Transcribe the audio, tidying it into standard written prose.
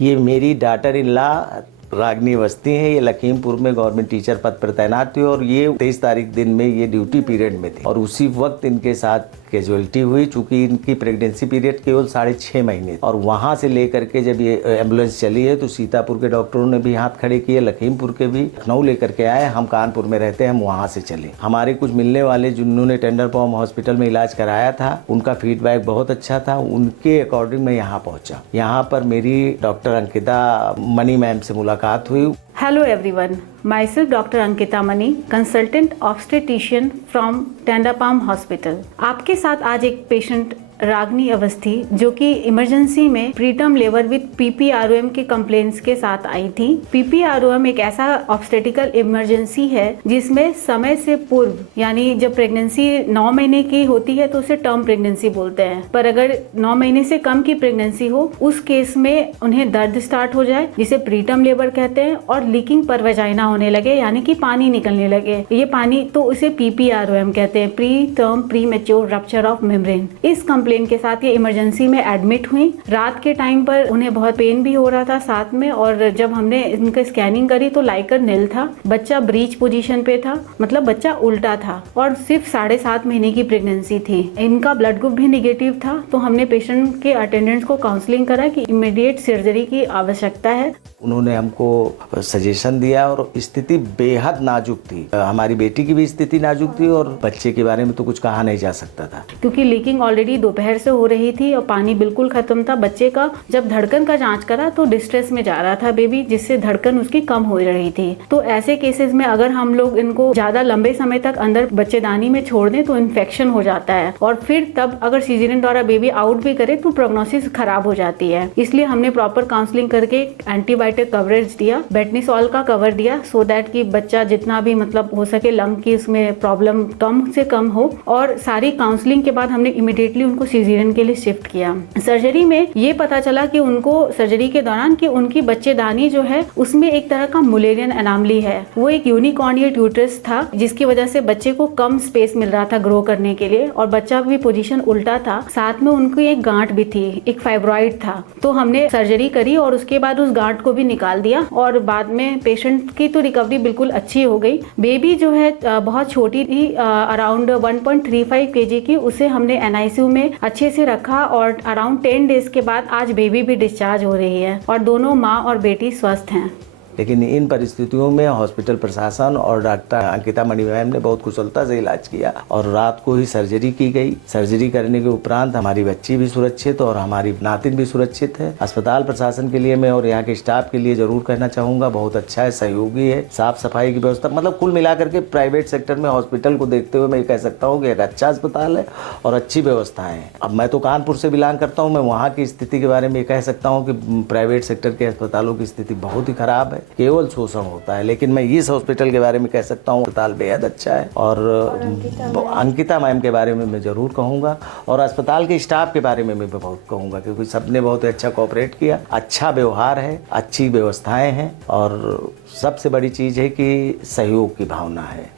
ये मेरी daughter in law रागनी अवस्थी है। ये लखीमपुर में गवर्नमेंट टीचर पद पर तैनात थी और ये 23 तारीख दिन में ये ड्यूटी पीरियड में थे और उसी वक्त इनके साथ कैजुअलिटी हुई। चूंकि इनकी प्रेगनेंसी पीरियड केवल 6.5 महीने और वहां से लेकर के जब ये एम्बुलेंस चली है तो सीतापुर के डॉक्टरों ने भी हाथ खड़े किए, लखीमपुर के भी, लखनऊ लेकर के आए। हम कानपुर में रहते हैं, हम वहां से चले। हमारे कुछ मिलने वाले जिन्होंने टेंडर पॉम हॉस्पिटल में इलाज कराया था उनका फीडबैक बहुत अच्छा था। उनके अकॉर्डिंग मैं यहाँ पहुंचा। यहाँ पर मेरी डॉक्टर अंकिता मनी मैम से मुलाकात हुई। Hello everyone, myself Dr. Ankita Mani, consultant obstetrician from Tenda Palm Hospital। आपके साथ आज एक पेशेंट रागनी अवस्थी जो कि इमरजेंसी में प्रीटर्म लेबर विद PPROM के कंप्लेंट्स के साथ आई थी। PPROM एक ऐसा ऑब्स्टेटिकल इमरजेंसी है जिसमें समय से पूर्व यानी जब प्रेगनेंसी 9 महीने की होती है तो उसे टर्म प्रेगनेंसी बोलते हैं, पर अगर 9 महीने से कम की प्रेगनेंसी हो उस केस में उन्हें दर्द स्टार्ट हो जाए जिसे प्रीटर्म लेबर कहते हैं और लीकिंग पर वजाइना होने लगे यानी कि पानी निकलने लगे। ये पानी तो उसे PPROM कहते हैं, pre term pre mature rupture of membrane. इस कंप्लेंट के साथ ये इमरजेंसी में एडमिट हुई। रात के टाइम पर उन्हें बहुत पेन भी हो रहा था साथ में, और जब हमने इनका स्कैनिंग करी तो लाइकर नील था, बच्चा ब्रीच पोजीशन पे था, मतलब बच्चा उल्टा था और सिर्फ 7.5 महीने की प्रेगनेंसी थी। इनका ब्लड ग्रुप भी निगेटिव था। तो हमने पेशेंट के अटेंडेंट्स को काउंसलिंग करा कि इमीडिएट सर्जरी की आवश्यकता है। उन्होंने हमको सजेशन दिया और स्थिति बेहद नाजुक थी। हमारी बेटी की भी स्थिति नाजुक थी और बच्चे के बारे में तो कुछ कहा नहीं जा सकता था क्योंकि लीकिंग ऑलरेडी दोपहर से हो रही थी और पानी बिल्कुल खत्म था। बच्चे का जब धड़कन का जांच करा तो डिस्ट्रेस में जा रहा था बेबी, जिससे धड़कन उसकी कम हो रही थी। तो ऐसे केसेस में अगर हम लोग इनको ज्यादा लंबे समय तक अंदर बच्चेदानी में छोड़ दें तो इन्फेक्शन हो जाता है और फिर तब अगर सीजरियन द्वारा बेबी आउट भी करे तो प्रोग्नोसिस खराब हो जाती है। इसलिए हमने प्रॉपर काउंसलिंग करके एंटीबायोटिक कवरेज दिया, बेटनीसॉल का कवर दिया, सो दैट कि बच्चा जितना भी मतलब हो सके लंग की उसमें प्रॉब्लम कम से कम हो। और सारी काउंसलिंग के बाद हमने इमीडिएटली उनको सीजरियन के लिए शिफ्ट किया। सर्जरी में ये पता चला कि उनको सर्जरी के दौरान कि उनकी बच्चेदानी जो है उसमें एक तरह का मुलेरियन एनामली है। वो एक यूनिकॉर्नियल ट्यूटरस था जिसकी वजह से बच्चे को कम स्पेस मिल रहा था ग्रो करने के लिए और बच्चा भी पोजीशन उल्टा था। साथ में उनकी एक गांठ भी थी, एक फाइब्रॉइड था। तो हमने सर्जरी करी और उसके बाद उस गांठ को भी निकाल दिया और बाद में पेशेंट की तो रिकवरी बिल्कुल अच्छी हो गई। बेबी जो है बहुत छोटी थी, अराउंड 1.35 kg की, उसे हमने NICU में अच्छे से रखा और अराउंड 10 डेज के बाद आज बेबी भी डिस्चार्ज हो रही है और दोनों माँ और बेटी स्वस्थ हैं। लेकिन इन परिस्थितियों में हॉस्पिटल प्रशासन और डॉक्टर अंकिता मणि मैम ने बहुत कुशलता से इलाज किया और रात को ही सर्जरी की गई। सर्जरी करने के उपरांत हमारी बच्ची भी सुरक्षित और हमारी नातिन भी सुरक्षित है। अस्पताल प्रशासन के लिए मैं और यहाँ के स्टाफ के लिए जरूर कहना चाहूँगा, बहुत अच्छा है, सहयोगी है, साफ सफाई की व्यवस्था, मतलब कुल मिलाकर के प्राइवेट सेक्टर में हॉस्पिटल को देखते हुए मैं कह सकता हूँ कि एक अच्छा अस्पताल है और अच्छी व्यवस्थाएं हैं। अब मैं तो कानपुर से बिलोंग करता हूँ, मैं वहाँ की स्थिति के बारे में कह सकता हूँ कि प्राइवेट सेक्टर के अस्पतालों की स्थिति बहुत ही खराब है, केवल शोषण होता है। लेकिन मैं इस हॉस्पिटल के बारे में कह सकता हूँ अस्पताल बेहद अच्छा है और अंकिता मैम के बारे में मैं जरूर कहूँगा और अस्पताल के स्टाफ के बारे में मैं बहुत कहूँगा क्योंकि सबने बहुत अच्छा कोऑपरेट किया, अच्छा व्यवहार है, अच्छी व्यवस्थाएं हैं और सबसे बड़ी चीज़ है कि सहयोग की भावना है।